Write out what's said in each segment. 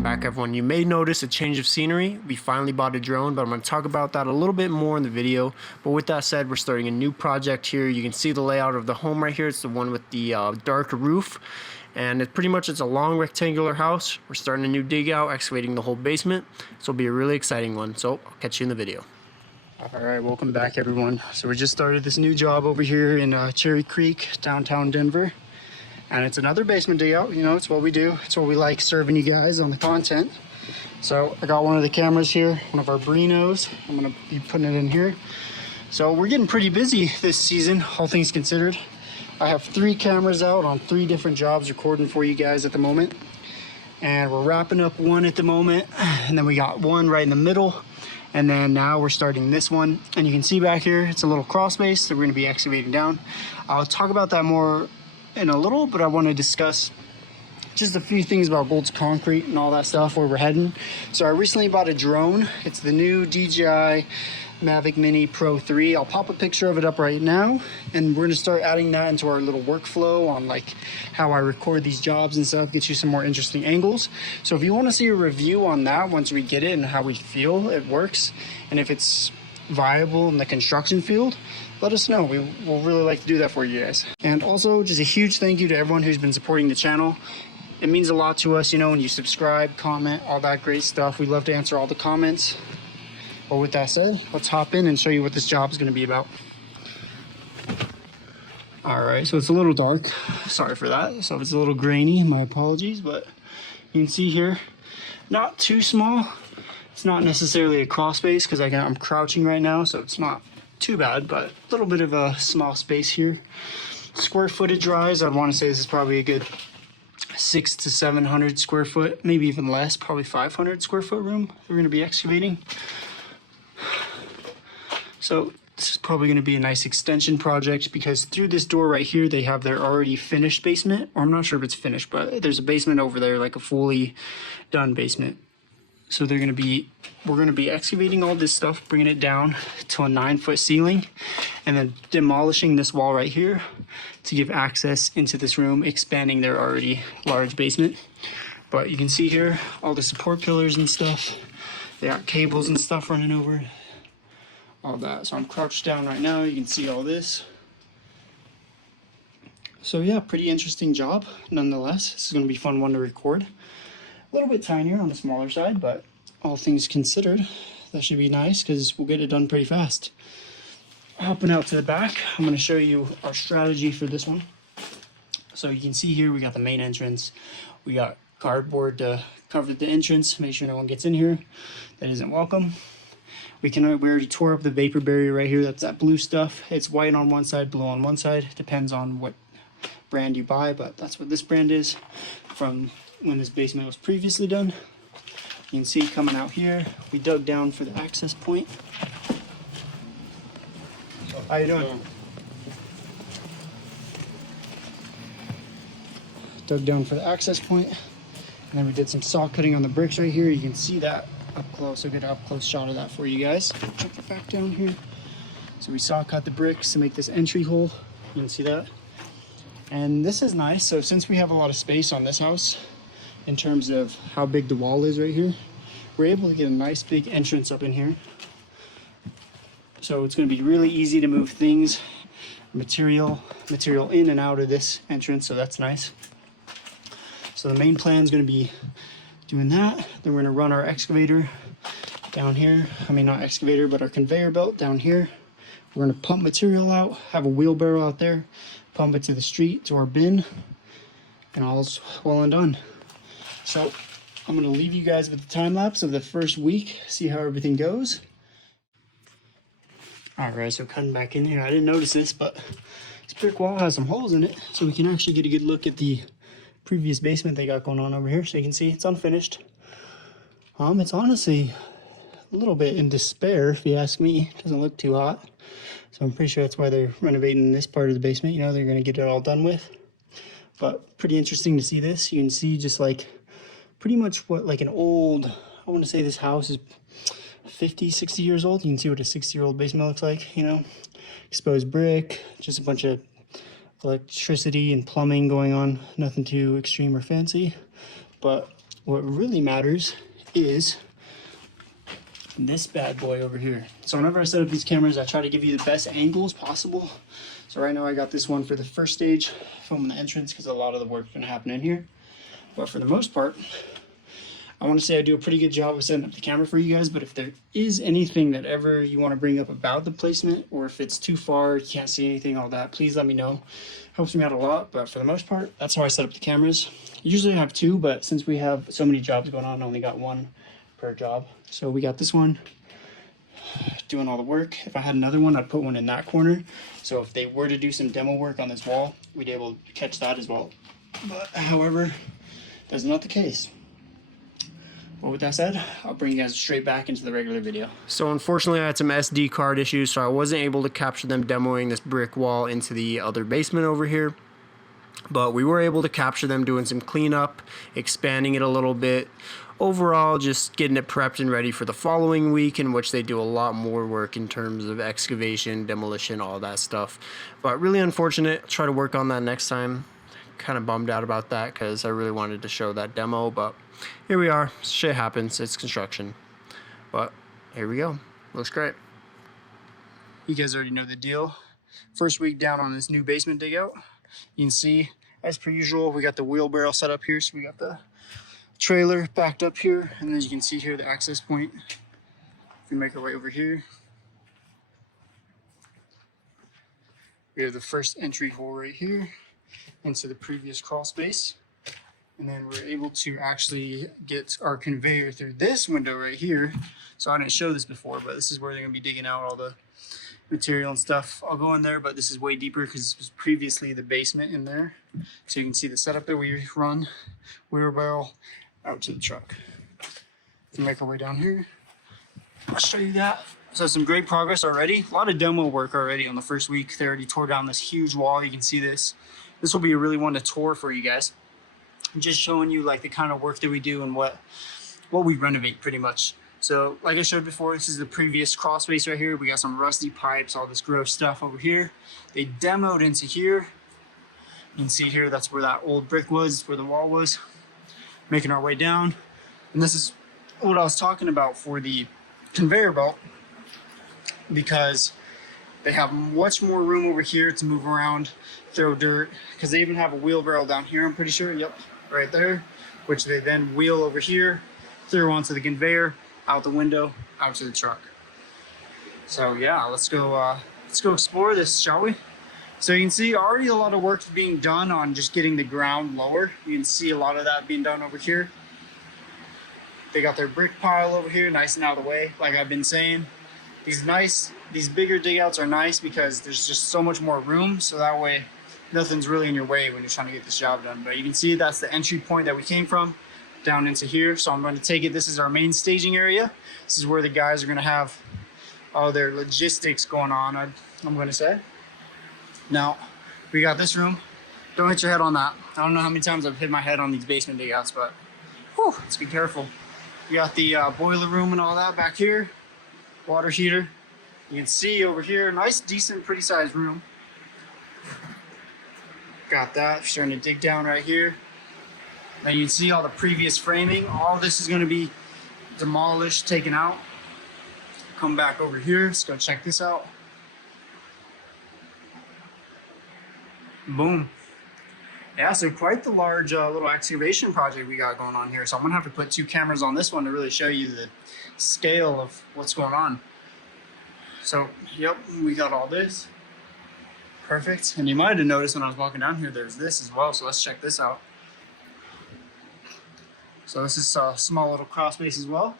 Welcome back, everyone. You may notice a change of scenery. We finally bought a drone, but I'm going to talk about that a little bit more in the video. But with that said, we're starting a new project here. You can see the layout of the home right here. It's the one with the dark roof, and it's a long rectangular house. We're starting a new dig out, excavating the whole basement. So it'll be a really exciting one. So I'll catch you in the video. All right, welcome back, everyone. So we just started this new job over here in Cherry Creek, downtown Denver. And it's another basement dig out. You know, it's what we do. It's what we like serving you guys on the content. So I got one of the cameras here, one of our Brinos. I'm gonna be putting it in here. So we're getting pretty busy this season, all things considered. I have 3 cameras out on 3 different jobs recording for you guys at the moment. And we're wrapping up one at the moment. And then we got one right in the middle. And then now we're starting this one. And you can see back here, it's a little crawl space that we're gonna be excavating down. I'll talk about that more in a little, but I want to discuss just a few things about Gold's Concrete and all that stuff, where we're heading. So I recently bought a drone. It's the new DJI Mavic Mini Pro 3. I'll pop a picture of it up right now, and we're going to start adding that into our little workflow on like how I record these jobs and stuff, get you some more interesting angles. So if you want to see a review on that once we get it and how we feel it works, and if it's viable in the construction field, let us know. We will really like to do that for you guys. And also, just a huge thank you to everyone who's been supporting the channel. It means a lot to us, you know, when you subscribe, comment, all that great stuff. We love to answer all the comments. But with that said, let's hop in and show you what this job is going to be about. All right, so it's a little dark. Sorry for that. So if it's a little grainy, my apologies. But you can see here, not too small. It's not necessarily a crawl space because I'm crouching right now, so it's not too bad, but a little bit of a small space here. Square footage rise, I'd want to say this is probably a good 600 to 700 square foot, maybe even less, probably 500 square foot room we're going to be excavating. So this is probably going to be a nice extension project, because through this door right here they have their already finished basement, or I'm not sure if it's finished, but there's a basement over there, like a fully done basement. So we're going to be excavating all this stuff, bringing it down to a 9-foot ceiling, and then demolishing this wall right here to give access into this room, expanding their already large basement. But you can see here all the support pillars and stuff. They got cables and stuff running over, all that. So I'm crouched down right now. You can see all this. So yeah, pretty interesting job nonetheless. This is going to be a fun one to record. A little bit tinier on the smaller side, but all things considered, that should be nice because we'll get it done pretty fast. Hopping out to the back, I'm going to show you our strategy for this one. So you can see here we got the main entrance. We got cardboard to cover the entrance, make sure no one gets in here that isn't welcome. We already tore up the vapor barrier right here. That's that blue stuff. It's white on one side, blue on one side. Depends on what brand you buy, but that's what this brand is from when this basement was previously done. You can see coming out here, we dug down for the access point. How you doing? Dug down for the access point, and then we did some saw cutting on the bricks right here. You can see that up close. I'll get an up close shot of that for you guys. Check it back down here. So we saw cut the bricks to make this entry hole. You can see that. And this is nice. So since we have a lot of space on this house, in terms of how big the wall is right here, we're able to get a nice big entrance up in here. So it's going to be really easy to move things, material in and out of this entrance, so that's nice. So the main plan is going to be doing that. Then we're going to run our excavator down here. I mean, not excavator, but our conveyor belt down here. We're going to pump material out, have a wheelbarrow out there, pump it to the street, to our bin, and all's well and done. So I'm going to leave you guys with the time lapse of the first week, see how everything goes. All right, so cutting back in here, I didn't notice this, but this brick wall has some holes in it, so we can actually get a good look at the previous basement they got going on over here. So you can see it's unfinished. It's honestly a little bit in despair, if you ask me. It doesn't look too hot, so I'm pretty sure that's why they're renovating this part of the basement. You know, they're going to get it all done with. But pretty interesting to see this. You can see just like pretty much what like an old, I want to say this house is 50, 60 years old. You can see what a 60-year-old basement looks like, you know. Exposed brick, just a bunch of electricity and plumbing going on. Nothing too extreme or fancy, but What really matters is this bad boy over here. So whenever I set up these cameras, I try to give you the best angles possible. So right now I got this one for the first stage, filming the entrance because a lot of the work's gonna happen in here. But for the most part, I want to say I do a pretty good job of setting up the camera for you guys, but if there is anything that ever you want to bring up about the placement, or if it's too far, you can't see anything, all that, please let me know. Helps me out a lot, but for the most part, that's how I set up the cameras. Usually I have two, but since we have so many jobs going on, I only got one per job. So we got this one doing all the work. If I had another one, I'd put one in that corner. So if they were to do some demo work on this wall, we'd be able to catch that as well. But however, that's not the case. But with that said, I'll bring you guys straight back into the regular video. So unfortunately I had some SD card issues, so I wasn't able to capture them demoing this brick wall into the other basement over here. But we were able to capture them doing some cleanup, expanding it a little bit. Overall, just getting it prepped and ready for the following week, in which they do a lot more work in terms of excavation, demolition, all that stuff. But really unfortunate. I'll try to work on that next time. Kind of bummed out about that because I really wanted to show that demo, but here we are. Shit happens. It's construction. But here we go. Looks great. You guys already know the deal. First week down on this new basement dig out. You can see, as per usual, we got the wheelbarrow set up here. So we got the trailer backed up here. And then you can see here the access point. If we make our way over here, we have the first entry hole right here into the previous crawl space. And then we're able to actually get our conveyor through this window right here. So I didn't show this before, but this is where they're gonna be digging out all the material and stuff. I'll go in there, but this is way deeper because this was previously the basement in there. So you can see the setup that we run, wheelbarrow out to the truck. To make our way down here, I'll show you that. So some great progress already. A lot of demo work already on the first week. They already tore down this huge wall. You can see this. This will be a really one to tour for you guys. I'm just showing you like the kind of work that we do and what we renovate pretty much. So like I showed before, this is the previous crawl space right here. We got some rusty pipes, all this gross stuff over here. They demoed into here. You can see here, that's where that old brick was, where the wall was. Making our way down. And this is what I was talking about for the conveyor belt, because they have much more room over here to move around, throw dirt, because they even have a wheelbarrow down here, I'm pretty sure. Yep, right there, which they then wheel over here, through onto the conveyor, out the window, out to the truck. So yeah, let's go explore this, shall we? So you can see already a lot of work being done on just getting the ground lower. You can see a lot of that being done over here. They got their brick pile over here, nice and out of the way, like I've been saying. These bigger dig outs are nice because there's just so much more room, so that way nothing's really in your way when you're trying to get this job done. But you can see that's the entry point that we came from, down into here. So I'm going to take it, this is our main staging area. This is where the guys are going to have all their logistics going on, I'm going to say. Now, we got this room. Don't hit your head on that. I don't know how many times I've hit my head on these basement dig outs, but whew, let's be careful. We got the boiler room and all that back here. Water heater. You can see over here, nice, decent, pretty sized room. Got that, starting to dig down right here. Now you can see all the previous framing. All this is going to be demolished, taken out. Come back over here, let's go check this out. Boom. Yeah, so quite the large little excavation project we got going on here. So I'm gonna have to put two cameras on this one to really show you the scale of what's going on. So, yep, we got all this. Perfect. And you might have noticed when I was walking down here, there's this as well. So let's check this out. So this is a small little crawl space as well.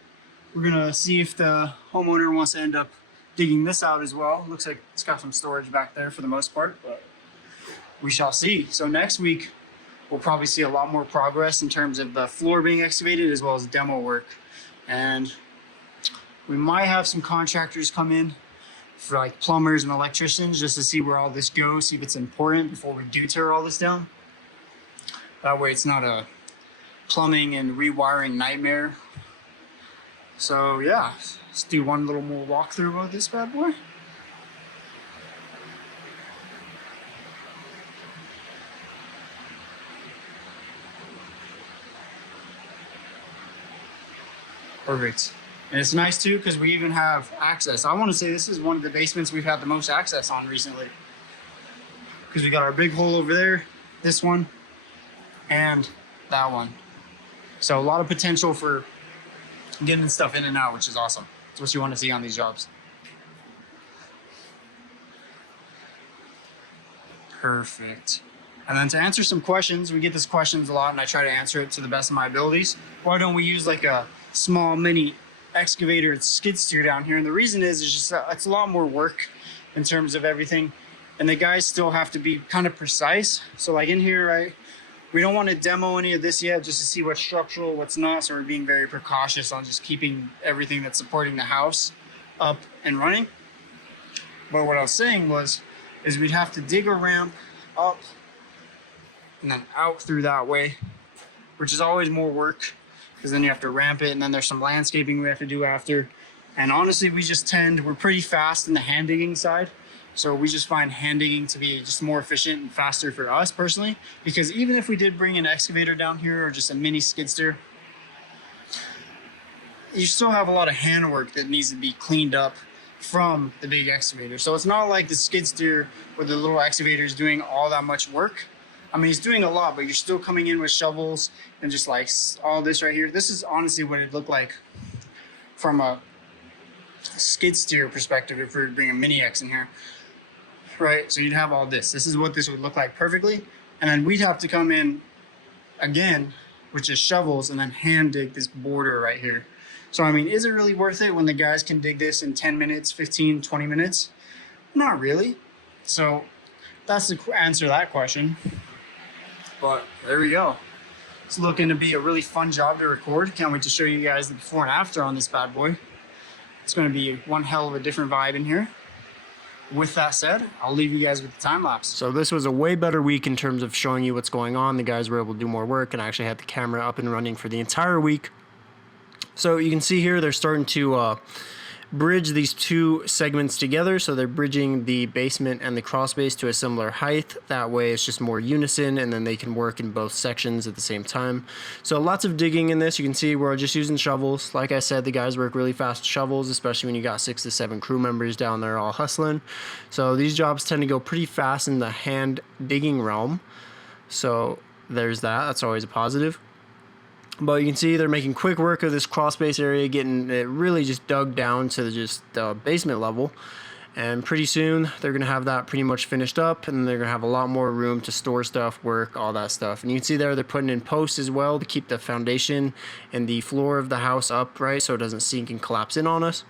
We're gonna see if the homeowner wants to end up digging this out as well. Looks like it's got some storage back there for the most part, but we shall see. So next week, we'll probably see a lot more progress in terms of the floor being excavated as well as demo work. And we might have some contractors come in for like plumbers and electricians just to see where all this goes, see if it's important before we do tear all this down. That way it's not a plumbing and rewiring nightmare. So yeah, let's do one little more walkthrough of this bad boy. Perfect. And it's nice too because we even have access. I want to say this is one of the basements we've had the most access on recently, because we got our big hole over there, this one, and that one. So a lot of potential for getting stuff in and out, which is awesome. It's what you want to see on these jobs. Perfect. And then to answer some questions, we get these questions a lot and I try to answer it to the best of my abilities. Why don't we use like a small mini excavator and skid steer down here? And the reason is just it's a lot more work in terms of everything. And the guys still have to be kind of precise. So like in here, right, we don't want to demo any of this yet just to see what's structural, what's not. So we're being very precautious on just keeping everything that's supporting the house up and running. But what I was saying is we'd have to dig a ramp up and then out through that way, which is always more work because then you have to ramp it and then there's some landscaping we have to do after. And honestly, we're pretty fast in the hand digging side. So we just find hand digging to be just more efficient and faster for us personally, because even if we did bring an excavator down here or just a mini skid steer, you still have a lot of hand work that needs to be cleaned up from the big excavator. So it's not like the skid steer or the little excavator is doing all that much work. I mean, it's doing a lot, but you're still coming in with shovels and just like all this right here. This is honestly what it looked like from a skid steer perspective if we were to bring a mini X in here. Right, so you'd have all this. This is what this would look like perfectly. And then we'd have to come in again, which is shovels, and then hand dig this border right here. So, I mean, is it really worth it when the guys can dig this in 10 minutes, 15, 20 minutes? Not really. So that's the answer to that question. But there we go. It's looking to be a really fun job to record. Can't wait to show you guys the before and after on this bad boy. It's going to be one hell of a different vibe in here. With that said, I'll leave you guys with the time lapse. So this was a way better week in terms of showing you what's going on. The guys were able to do more work and I actually had the camera up and running for the entire week. So you can see here they're starting to bridge these two segments together. So they're bridging the basement and the cross base to a similar height. That way it's just more unison and then they can work in both sections at the same time. So lots of digging in this. You can see we're just using shovels. Like I said, the guys work really fast with shovels, especially when you got 6 to 7 crew members down there all hustling. So these jobs tend to go pretty fast in the hand digging realm. So there's that. That's always a positive. But you can see they're making quick work of this cross space area, getting it really just dug down to just the basement level. And pretty soon they're going to have that pretty much finished up, and they're going to have a lot more room to store stuff, work, all that stuff. And you can see there they're putting in posts as well to keep the foundation and the floor of the house upright so it doesn't sink and collapse in on us.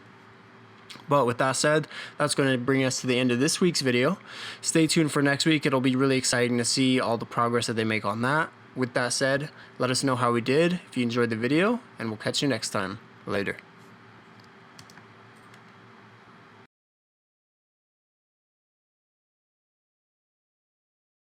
But with that said, that's going to bring us to the end of this week's video. Stay tuned for next week. It'll be really exciting to see all the progress that they make on that. With that said, let us know how we did if you enjoyed the video, and we'll catch you next time. Later.